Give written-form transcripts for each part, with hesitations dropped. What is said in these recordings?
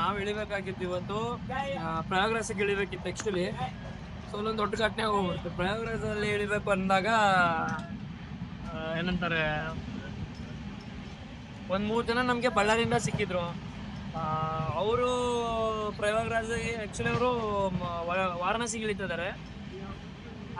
ನಾವ್ ಇಳಿಬೇಕಾಗಿತ್ತು ಇವತ್ತು, ಪ್ರಯಾಗ್ರಾಜ್ಗೆ ಇಳಿಬೇಕಿತ್ತು actually. So ಅಲ್ಲೊಂದು ದೊಡ್ಡ ಘಟನೆ ಹೋಗ್ಬಿಡ್ತು. ಪ್ರಯಾಗ್ರಾಜಲ್ಲಿ ಇಳಿಬೇಕು ಅಂದಾಗ ಏನಂತಾರೆ, ಒಂದ್ 3 ಜನ ನಮ್ಗೆ ಬಳ್ಳಾರಿಯಿಂದ ಸಿಕ್ಕಿದ್ರು. ಅವರು ಪ್ರಯಾಗ್ರಾಜ್ ಆಕ್ಚುಲಿ ಅವರು ವಾರಣಾಸಿಗೆ ಇಳಿತಿದ್ದಾರೆ.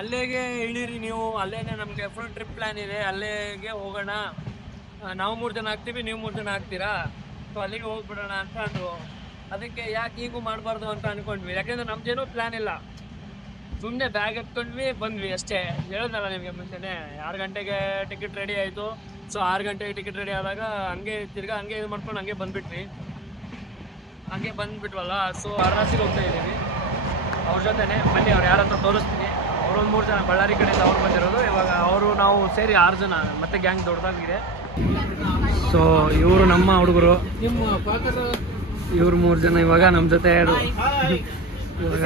ಅಲ್ಲಿಗೆ ಇಳೀರಿ ನೀವು, ಅಲ್ಲೇನೆ ನಮ್ಗೆ ಫುಲ್ ಟ್ರಿಪ್ ಪ್ಲಾನ್ ಇದೆ, ಅಲ್ಲಿಗೆ ಹೋಗೋಣ, ನಾವು 3 ಜನ ಆಗ್ತೀವಿ, ನೀವು 3 ಜನ ಆಗ್ತೀರಾ, ಸೊ ಅಲ್ಲಿಗೆ ಹೋಗ್ಬಿಡೋಣ ಅಂತ ಅಂದ್ರು. ಅದಕ್ಕೆ ಯಾಕೆ ಹೀಗೂ ಮಾಡಬಾರ್ದು ಅಂತ ಅನ್ಕೊಂಡ್ವಿ. ಯಾಕೆಂದ್ರೆ ನಮ್ದೇನೂ ಪ್ಲಾನ್ ಇಲ್ಲ, ಸುಮ್ಮನೆ ಬ್ಯಾಗ್ ಎತ್ಕೊಂಡ್ವಿ ಬಂದ್ವಿ ಅಷ್ಟೇ. ಹೇಳೋದಲ್ಲ ನಿಮಗೆ ಮುಂಚೆನೆ, 6 ಗಂಟೆಗೆ ಟಿಕೆಟ್ ರೆಡಿ ಆಯಿತು. ಸೊ 6 ಗಂಟೆಗೆ ಟಿಕೆಟ್ ರೆಡಿ ಆದಾಗ ಹಂಗೆ ತಿರ್ಗಾ ಹಂಗೆ ಇದು ಮಾಡ್ಕೊಂಡು ಹಂಗೆ ಬಂದ್ಬಿಟ್ವಿ. ಹಂಗೆ ಬಂದ್ಬಿಟ್ವಲ್ಲ. ಸೊ ವಾರಣಾಸಿಗೆ ಹೋಗ್ತಾ ಇದ್ದೀವಿ ಅವ್ರ ಜೊತೆನೆ. ಬನ್ನಿ ಅವ್ರು ಯಾರಂತ ತೋರಿಸ್ತೀನಿ. ಅವರೊಂದು 3 ಜನ ಬಳ್ಳಾರಿ ಕಡೆಯಿಂದ ಅವ್ರು ಬಂದಿರೋದು. ಇವಾಗ ಅವರು ನಾವು ಸೇರಿ 6 ಜನ, ಮತ್ತೆ ಗ್ಯಾಂಗ್ ದೊಡ್ಡದಾಗಿದೆ. ಸೊ ಇವರು ನಮ್ಮ ಹುಡುಗರು, ಇವ್ರು 3 ಜನ ಇವಾಗ ನಮ್ಮ ಜೊತೆ. ಇವಾಗ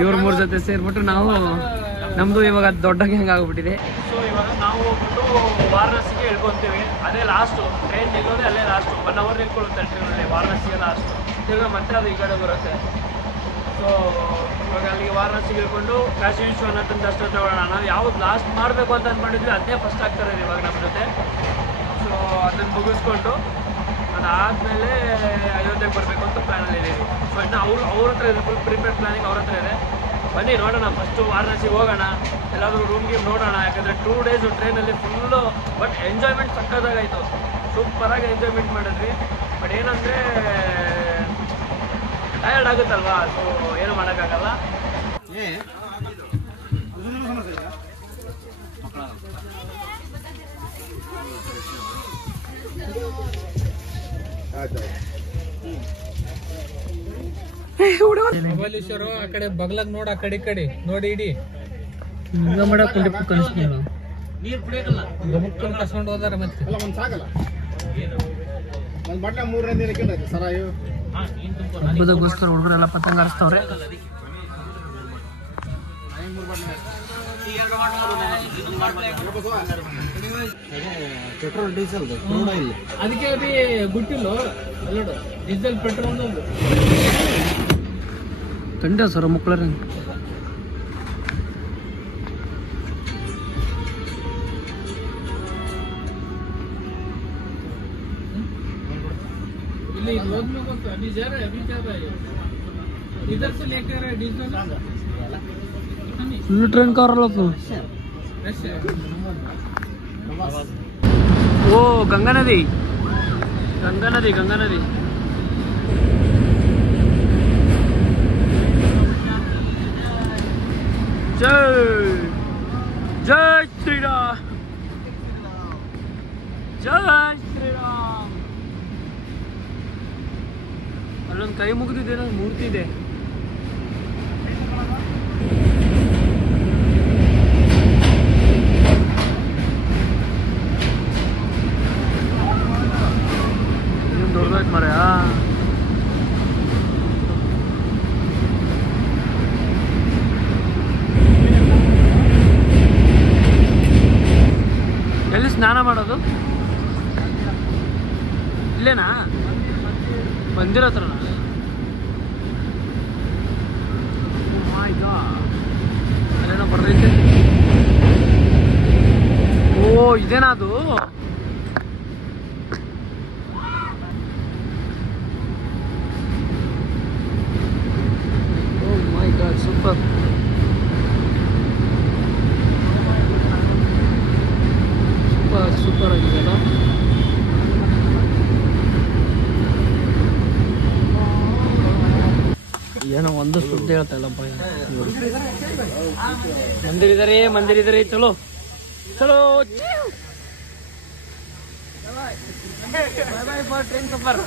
ಇವ್ರು 3 ಜೊತೆ ಸೇರ್ಬಿಟ್ಟು ನಾವು ನಮ್ದು ಇವಾಗ ದೊಡ್ಡ ಗ್ಯಾಂಗ್ ಆಗ್ಬಿಟ್ಟಿದೆ. ಸೊ ಇವಾಗ ನಾವು ಹೋಗ್ಬಿಟ್ಟು ವಾರಣಾಸಿಗೆ ಇಳ್ಕೊಂತೀವಿ. ಅದೇ ಲಾಸ್ಟು ಟ್ರೈನ್ ನಿಲ್ಲೋದೇ ಅಲ್ಲೇ ಲಾಸ್ಟು. 1 ಅವರ್ ನಿಲ್ಕೊಳ್ಳುತ್ತೆ ಟ್ರೈನಲ್ಲಿ, ವಾರಣಾಸಿಗೆ ಲಾಸ್ಟು. ತಿರ್ಗಾ ಮತ್ತೆ ಅದು ಈ ಕಡೆ ಬರುತ್ತೆ. ಸೊ ಇವಾಗ ಅಲ್ಲಿಗೆ ವಾರಣಾಸಿಗೆ ಇಳ್ಕೊಂಡು ಕಾಶಿ ವಿಶ್ವನಾಥನ್ ದರ್ಶನ ತಗೊಳ್ಳೋಣ. ನಾವು ಯಾವ್ದು ಲಾಸ್ಟ್ ಮಾಡಬೇಕು ಅಂತ ಅಂದ್ಕೊಂಡಿದ್ವಿ, ಅದನ್ನೇ ಫಸ್ಟ್ ಆಗ್ತಾರೆ ಇವಾಗ ನಮ್ಮ ಜೊತೆ. ಸೊ ಅದನ್ನು ಮುಗಿಸ್ಕೊಂಡು ಅದಾದಮೇಲೆ ಅಯೋಧ್ಯೆಗೆ ಬರಬೇಕು ಅಂತ ಪ್ಲ್ಯಾನಲ್ಲಿ ಇದ್ದೀವಿ. ಸೊ ಇನ್ನು ಅವ್ರ ಹತ್ರ ಇದೆ, ಫುಲ್ ಪ್ರಿಪೇರ್ಡ್ ಪ್ಲಾನಿಂಗ್ ಅವ್ರ ಹತ್ರ ಇದೆ. ಬನ್ನಿ ನೋಡೋಣ, ಫಸ್ಟು ವಾರಣಾಸಿಗೆ ಹೋಗೋಣ, ಎಲ್ಲಾದರೂ ರೂಮ್ಗೆ ನೋಡೋಣ. ಯಾಕಂದರೆ 2 ಡೇಸು ಟ್ರೈನಲ್ಲಿ ಫುಲ್ಲು, ಬಟ್ ಎಂಜಾಯ್ಮೆಂಟ್ ಸಕ್ಕತ್ತಾಗಾಯಿತು. ಸೂಪರಾಗಿ ಎಂಜಾಯ್ಮೆಂಟ್ ಮಾಡಿದ್ವಿ. ಬಟ್ ಏನಂದರೆ ಟಯರ್ಡ್ ಆಗುತ್ತಲ್ವಾ, ಸೊ ಏನು ಮಾಡೋಕ್ಕಾಗಲ್ಲ. ಮಹಾಬಲೇಶ್ವರ ಆ ಕಡೆ ಬಗ್ಲಾಗ್ ನೋಡ, ಆ ಕಡೆ ನೋಡಿ ಇಡಿ ಕಸ್ಕೊಂಡು ಹೋದಾರ. ಮತ್ತೆ ಹಬ್ಬದಗೋಸ್ಕರ ಹುಡುಗರೆಲ್ಲ ಪತಂಗ ಹಾರಿಸ್ತವ್ರೆ. ಪೆಟ್ರೋಲ್ ಡೀಸೆಲ್ ಅದಕ್ಕೆ ಗುಟ್ಟಿಲ್ಲ, ಡೀಸೆಲ್ ಪೆಟ್ರೋಲ್ ಕಂಡ ಸರ ಮಕ್ಕಳ ट्रेन का वो गंगा नदी जय श्री राम, जय श्री राम. ಅಲ್ಲೊಂದು ಕೈ ಮುಗಿದಿದೆ, ಮೂರ್ತಿ ಇದೆ. ದೊಡ್ಡದಾಯ್ತು ಮರ್ಯಾ. ಎಲ್ಲಿ ಸ್ನಾನ ಮಾಡೋದು? ಇಲ್ಲೇನಾ? ಮಂದಿರ ಹತ್ರನಾ? ಅಲ್ಲೇನೋ ಬರ್ತೈತೆ. ಓ ಇದೇನಾ ಅದು? ಓ ಮೈ ಗಾಡ್, ಸೂಪರ್. ಸೂಪರ್ ಆಗಿದೆಯಲ್ಲ. ಏನೋ ಒಂದು ಸುದ್ದಿ ಹೇಳ್ತಾ ಇಲ್ಲಪ್ಪ. ಮಂದಿರ ಇದಾರೆ ಚಲೋ ಚಲೋ. ಬಾಯ್ ಫಾರ್ ಟ್ರೈನ್ ಸಫರ್.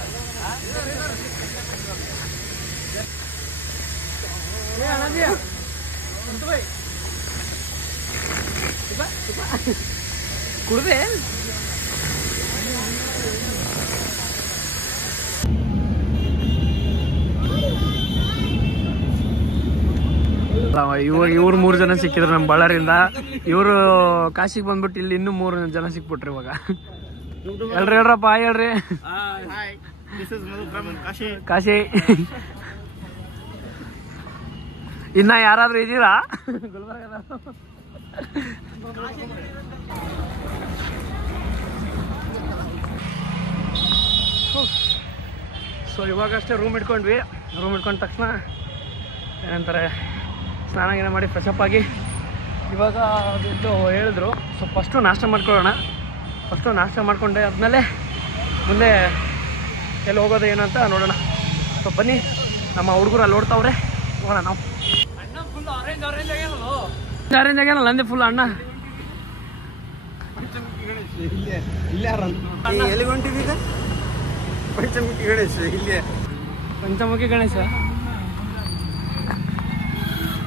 ಕುಡ್ದೆ ಇವ್ರು 3 ಜನ ಸಿಕ್ಕಿದ್ರು ನಮ್ಮ ಬಳ್ಳಾರಿಯಿಂದ. ಇವರು ಕಾಶಿಗೆ ಬಂದ್ಬಿಟ್ಟು ಇಲ್ಲಿ ಇನ್ನೂ 3 ಜನ ಸಿಕ್ಬಿಟ್ರು. ಇವಾಗ ಹೇಳ್ರಪ್ಪ ಹೇಳ್ರಿ. ಕಾಶಿ. ಇನ್ನ ಯಾರಾದ್ರೂ ಇದ್ದೀರಾ ಗುಲ್ಬರ್ಗ? ಸೊ ಇವಾಗಷ್ಟೇ ರೂಮ್ ಇಟ್ಕೊಂಡ್ವಿ. ರೂಮ್ ಇಟ್ಕೊಂಡ ತಕ್ಷಣ ಏನಂತಾರೆ ಸ್ನಾನ ಗೀನ ಮಾಡಿ ಫ್ರೆಶಪ್ ಆಗಿ ಇವಾಗ ಅದು ಹೇಳಿದ್ರು. ಸೊ ಫಸ್ಟು ನಾಷ್ಟ ಮಾಡ್ಕೊಳ್ಳೋಣ. ಫಸ್ಟು ನಾಷ್ಟ ಮಾಡ್ಕೊಂಡೆ ಆದಮೇಲೆ ಮುಂದೆ ಎಲ್ಲಿ ಹೋಗೋದು ಏನು ಅಂತ ನೋಡೋಣ. ಸೊ ಬನ್ನಿ, ನಮ್ಮ ಹುಡುಗರು ಅಲ್ಲಿ ಓಡ್ತಾವ್ರೆ, ಹೋಗೋಣ ನಾವು. ಅಣ್ಣ ಫುಲ್ ಆರೆಂಜ್ ಆಗ್ಯಾನಲ್ಲ ಅಂದೆ ಫುಲ್ ಅಣ್ಣ. ಪಂಚಮುಖಿ ಗಣೇಶ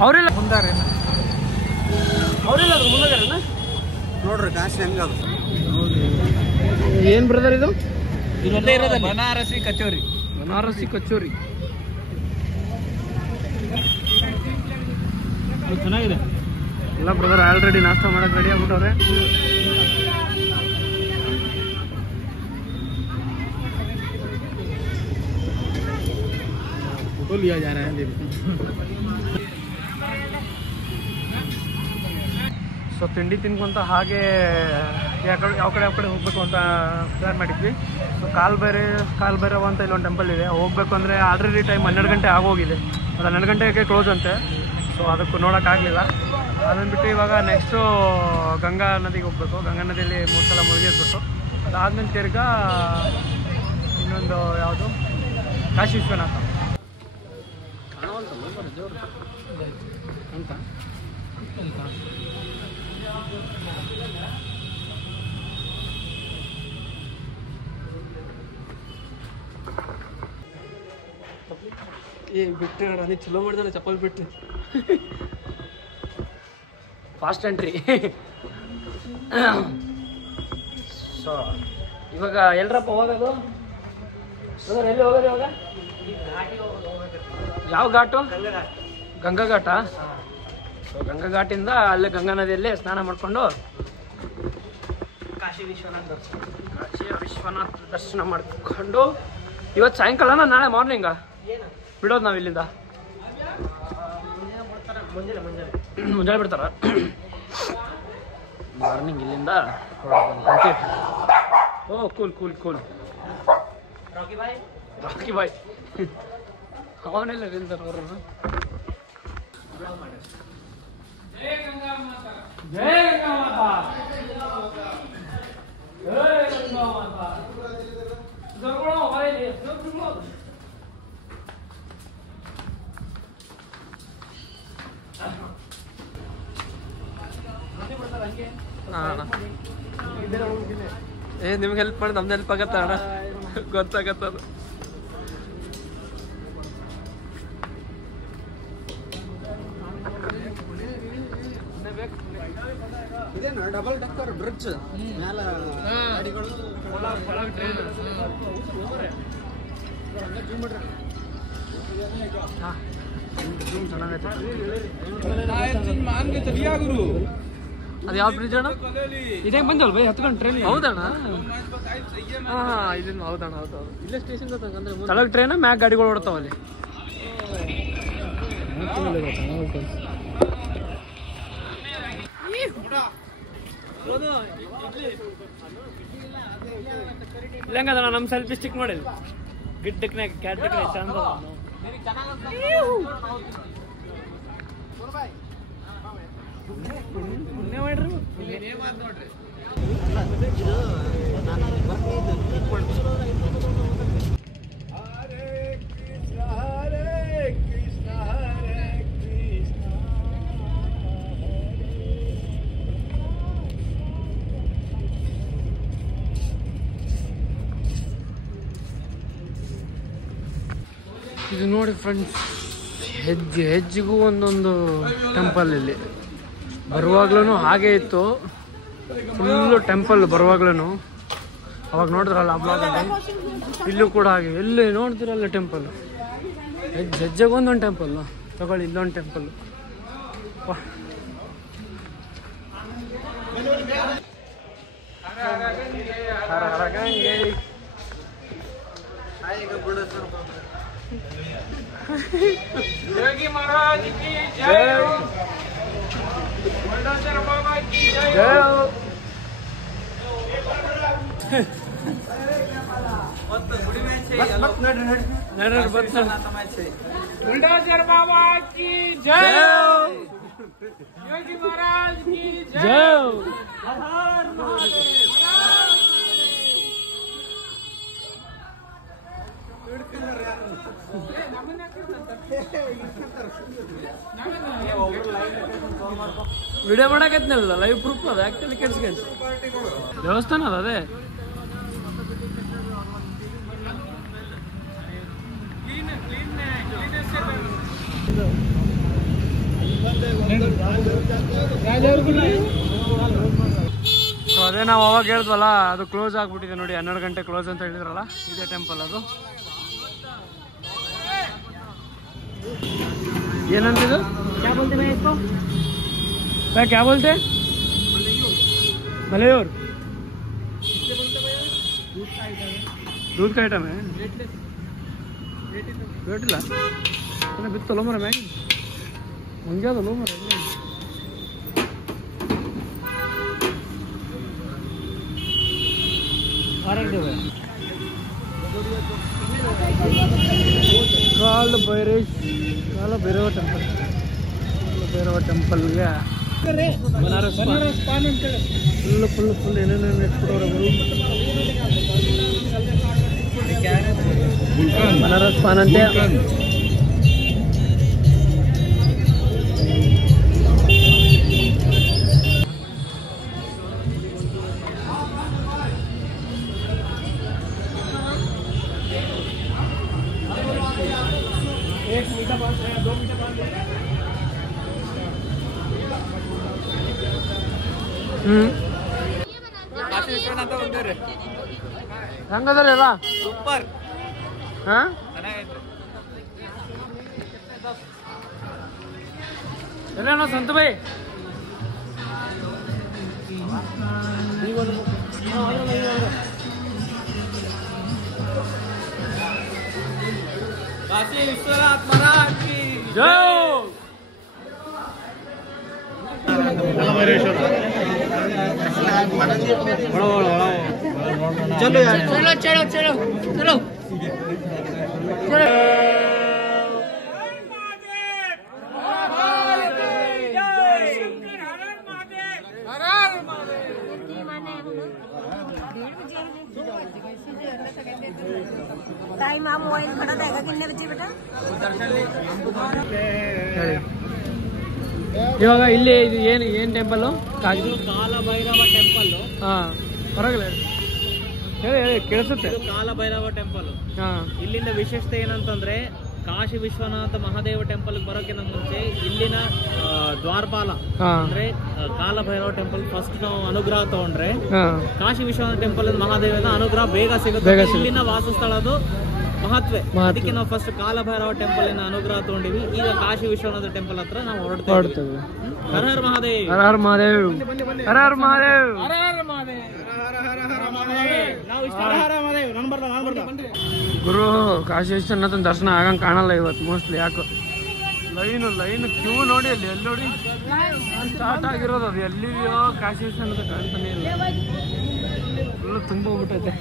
ಅವರೆಲ್ಲ ಮುಂದಾರೆ, ಅವರೆಲ್ಲ ಮುಂದಾಗಾರಣ್ಣ ನೋಡ್ರಿ ಕಾಶಿ ಹೆಂಗದು. ಏನ್ ಬ್ರದರ್ ಇದು? ಬನಾರಸಿ ಕಚೋರಿ. ಬನಾರಸಿ ಕಚೋರಿ ಚೆನ್ನಾಗಿದೆ. ಎಲ್ಲ ಬ್ರದರ್ ಆಲ್ರೆಡಿ ನಾಷ್ಟ ಮಾಡಕ್ ರೆಡಿ ಆಗ್ಬಿಟ್ಟವ್ರೆ. लिया जा रहा है. ಸೊ ತಿಂಡಿ ತಿನ್ಕೊಂತ ಹಾಗೆ ಯಾವ ಕಡೆ ಹೋಗ್ಬೇಕು ಅಂತ ಪ್ಲಾನ್ ಮಾಡಿದ್ವಿ. ಸೊ ಕಾಲ್ಭೈರವ ಅಂತ ಇಲ್ಲೊಂದು ಟೆಂಪಲ್ ಇದೆ, ಹೋಗ್ಬೇಕು ಅಂದರೆ ಆಲ್ರೆಡಿ ಟೈಮ್ 12 ಗಂಟೆ ಆಗೋಗಿದೆ. ಅದು 12 ಗಂಟೆಗೆ ಕ್ಲೋಸ್ ಅಂತೆ. ಸೊ ಅದಕ್ಕೂ ನೋಡೋಕ್ಕಾಗಲಿಲ್ಲ. ಅದನ್ನು ಬಿಟ್ಟು ಇವಾಗ ನೆಕ್ಸ್ಟು ಗಂಗಾ ನದಿಗೆ ಹೋಗ್ಬೇಕು. ಗಂಗಾ ನದಿಯಲ್ಲಿ 3 ಸಲ ಮುಳುಗಿದ್ಬಿಟ್ಟು ಅದಾದ್ಮೇಲೆ ತಿರ್ಗಾ ಇನ್ನೊಂದು ಯಾವುದು ಕಾಶಿ ವಿಶ್ವನಾಥ ಅಂತ. ಬಿಟ್ಟು ಅಲ್ಲಿ ಚಲೋ ಮಾಡಿದಾನೆ ಚಪ್ಪಲ್ ಬಿಟ್ಟು. Fast entry. ಸೊ ಇವಾಗ ಎಲ್ರಪ್ಪ ಹೋಗೋದು? ಎಲ್ಲಿ ಹೋಗೋದು ಇವಾಗ? ಯಾವ ಘಾಟು? ಗಂಗಾ ಘಾಟ. ಸೊ ಗಂಗಾ ಘಾಟಿಂದ ಅಲ್ಲೇ ಗಂಗಾ ನದಿಯಲ್ಲಿ ಸ್ನಾನ ಮಾಡಿಕೊಂಡು ಕಾಶಿ ವಿಶ್ವನಾಥ್ ದರ್ಶನ ಮಾಡಿಕೊಂಡು ಇವತ್ತು ಸಾಯಂಕಾಲನ ನಾಳೆ ಮಾರ್ನಿಂಗ ಬಿಡೋದು ನಾವು ಇಲ್ಲಿಂದ? ಮುಂಜಾನೆ ಬಿಡ್ತಾರ. ಮಾರ್ನಿಂಗ್ ಇಲ್ಲಿಂದ ಹೊರಡ್ತೀವಿ. ಓ ಕೂಲ್ ರಾಕಿ ಬಾಯ್ ಅವನೆಲ್ಲ ನಿಲ್ತಾರೆ ಅವರು. ಜೈ ಗಂಗಾ ಮಾತಾ, ಜೈ ಗಂಗಾ ಮಾತಾ, ಜೈ ಗಂಗಾ ಮಾತಾ. ನಿಮ್ಗೆ ಹೆಲ್ಪ್ ಮಾಡಿ ನಮ್ದು ಹೆಲ್ಪ್ ಆಗತ್ತ ಅಣ್ಣ, ಗೊತ್ತಾಗತ್ತದು. ಇದೇನು ಡಬಲ್ ಡಕ್ಕರ್ ಬ್ರಿಡ್ಜ್ ಮೇಲೆ ಗಾಡಿಗಳು ಅದು ಯಾವ ಬ್ರಿಡ್ಜ್ ಅಣ್ಣ? ಇದೇ ಬಂದಲ್ ಬೈ ಹತ್ಕೊಂಡು ಟ್ರೈನ್. ಹೌದಣ್ಣ? ಇದನ್ನು ಹೌದಣ್ಣ, ಹೌದು. ಇಲ್ಲೇ ಸ್ಟೇಷನ್ ಗೊತ್ತಂದ್ರೆ ತಳಗ್ ಟ್ರೈನ್ ಮ್ಯಾಗ ಗಾಡಿಗಳು ಓಡ್ತಾವಲ್ಲಿ. ಇಲ್ಲಂಗದ ನಮ್ಮ ಸೆಲ್ಫಿ ಸ್ಟಿಕ್ ಮಾಡಿಲ್ಲ ಗಿಡ್ಡಕ್ನೆ ಕ್ಯಾಟಕ್ನೆ ಚಂದ. ಪುಣ್ಯ ಮಾಡ್ರಿ ನೋಡ್ರಿ. ಇದು ನೋಡಿ ಫ್ರೆಂಡ್ಸ್, ಹೆಜ್ಜೆಗೂ ಒಂದೊಂದು ಟೆಂಪಲ್. ಇಲ್ಲಿ ಬರುವಾಗ್ಲೂ ಹಾಗೆ ಇತ್ತು, ಫುಲ್ಲು ಟೆಂಪಲ್ ಬರುವಾಗ್ಲೂ. ಅವಾಗ ನೋಡಿದ್ರಲ್ಲ ಆ ಬ್ಲಾಗಲ್ಲಿ, ಇಲ್ಲೂ ಕೂಡ ಹಾಗೆ ಎಲ್ಲಿ ನೋಡ್ತಿರಲ್ಲ ಟೆಂಪಲ್. ಹೆಜ್ಜೆಗೂ ಒಂದೊಂದು ಟೆಂಪಲ್. ತಗೊಳ್ಳಿ, ಇಲ್ಲೊಂದು ಟೆಂಪಲ್. ಹರ ಹರ ಗಂಗೆ. ಯೋಗಿ ಮಹಾರಾಜ್ ಕಿ ಜೈ. ಮುರುಡೇಶ್ವರ ಬಾಬಾ ಕಿ ಜೈ. ಮುರುಡೇಶ್ವರ ಬಾಬಾ ಕಿ ಜೈ. ಯೋಗಿ ಮಹಾರಾಜ್ ಕಿ ಜೈ. ವಿಡಿಯೋ ಮಾಡಕತ್ನಲ್ಲ, ಲೈವ್ ಪ್ರೂಫ್ ಅದ ಆಕ್ಚುಲಿ ಕೆಡ್ಸ್ಕೊಂಡ್ ದೇವಸ್ಥಾನ ಅದ ಅದೇ. ಅದೇ ನಾವು ಅವಾಗ ಹೇಳಿದ್ವಲ್ಲ, ಅದು ಕ್ಲೋಸ್ ಆಗ್ಬಿಟ್ಟಿದೆ ನೋಡಿ. 12 ಗಂಟೆ ಕ್ಲೋಸ್ ಅಂತ ಹೇಳಿದ್ರಲ್ಲ, ಇದೇ ಟೆಂಪಲ್ ಅದು. ಏನಂತಿದು? क्या बोलते हैं इसको? क्या बोलते हैं? मलयोर. दूध का आइटम है. वेट ಇಲ್ಲ ಬಿತ್ತು ಲೋ ಮರ ಮ್ಯಾಗಿ ಮುಂಜಾದ ಲೋ ಮರ. ಕಾಲ ಭೈರವ ಟೆಂಪಲ್. ಭೈರವ ಟೆಂಪಲ್ಗೆ ಬನಾರಸ್ ಪಾನ್ ಅಂತೇಳಿ ಫುಲ್ ಏನೇನೇನು ಇಟ್ಬಿಟ್ಟವ್ರೆ ಅವರು. ಬನಾರಸ್ ಪಾನ್ ಅಂತೆ. ಹೆಂಗದ್ರಿ ಎಲ್ಲ? ಸೂಪರ್. ಹಾ ಎಲ್ಲೇನೋ ಸಂತ ಬೈ ಕಾಶಿ ವಿಶ್ವನಾಥ್ ಮಹಾರಾಜ್ ಕಿ ಜೈ. चलो यार, चलो चलो चलो चलो. टाइम आप मोबाइल खड़ा रहेगा कितने बजे बेटा? ಇವಾಗ ಇಲ್ಲಿ ಇದು ಏನು ಟೆಂಪಲ್? ಕಾಲಭೈರವ ಟೆಂಪಲ್. ಹಾ ಪರವಾಗಿಲ್ಲ ಹೇಳಿ ಕೇಳಿಸುತ್ತೆ. ಕಾಲಭೈರವ ಟೆಂಪಲ್. ಹಾ ಇಲ್ಲಿಂದ ವಿಶೇಷತೆ ಏನಂತಂದ್ರೆ, ಕಾಶಿ ವಿಶ್ವನಾಥ ಮಹಾದೇವ ಟೆಂಪಲ್ ಬರೋಕ್ಕಿಂತ ಮುಂಚೆ ಇಲ್ಲಿನ ದ್ವಾರಪಾಲ ಅಂದ್ರೆ ಕಾಲಭೈರವ ಟೆಂಪಲ್ ಫಸ್ಟ್ ನಾವು ಅನುಗ್ರಹ ತಗೊಂಡ್ರೆ, ಕಾಶಿ ವಿಶ್ವನಾಥ ಟೆಂಪಲ್ ಮಹಾದೇವನ ಅನುಗ್ರಹ ಬೇಗ ಸಿಗುತ್ತೆ. ಇಲ್ಲಿನ ವಾಸಸ್ಥಳದು ಮಹತ್ವ. ಅದಕ್ಕೆ ನಾವು ಫಸ್ಟ್ ಕಾಲಭೈರವ ಟೆಂಪಲ್ ಅನುಗ್ರಹ ತಗೊಂಡಿವಿ. ಈಗ ಕಾಶಿ ವಿಶ್ವನಾಥ ಟೆಂಪಲ್ ಹತ್ರ ನಾವು ಹೊರಡ್ತೇವೆ. ಹರ ಹರ ಮಹಾದೇವ್. ಹರ ಹರ ಮಹಾದೇವ್. ಹರ ಹರ ಮಹಾದೇವ್. ಹರ ಹರ ಮಹಾದೇವ್. ನಾವು ಇಷ್ಟ ಹರ ಹರ ಮಹಾದೇವ್. ನಾನು ಬರ್ಲ. ಗುರು ಕಾಶಿ ವಿಶ್ವನಾಥನ ದರ್ಶನ ಆಗಂಗೆ ಕಾಣಲ್ಲ ಇವತ್ತು ಮೋಸ್ಟ್ಲಿ. ಯಾಕೋ ಲೈನ್ ಕ್ಯೂ ನೋಡಿ, ಅಲ್ಲಿ ಎಲ್ಲಿ ನೋಡಿ ಸ್ಟಾರ್ಟ್ ಆಗಿರೋದು. ಅದು ಎಲ್ಲಿದೆಯೋ ಕಾಶಿ ವಿಶ್ವನಾಥ ಕಾಣ್ತಾನೆ ಇಲ್ಲ. ಫುಲ್ ತುಂಬ ಹೋಗ್ಬಿಟ್ಟೈತೆ.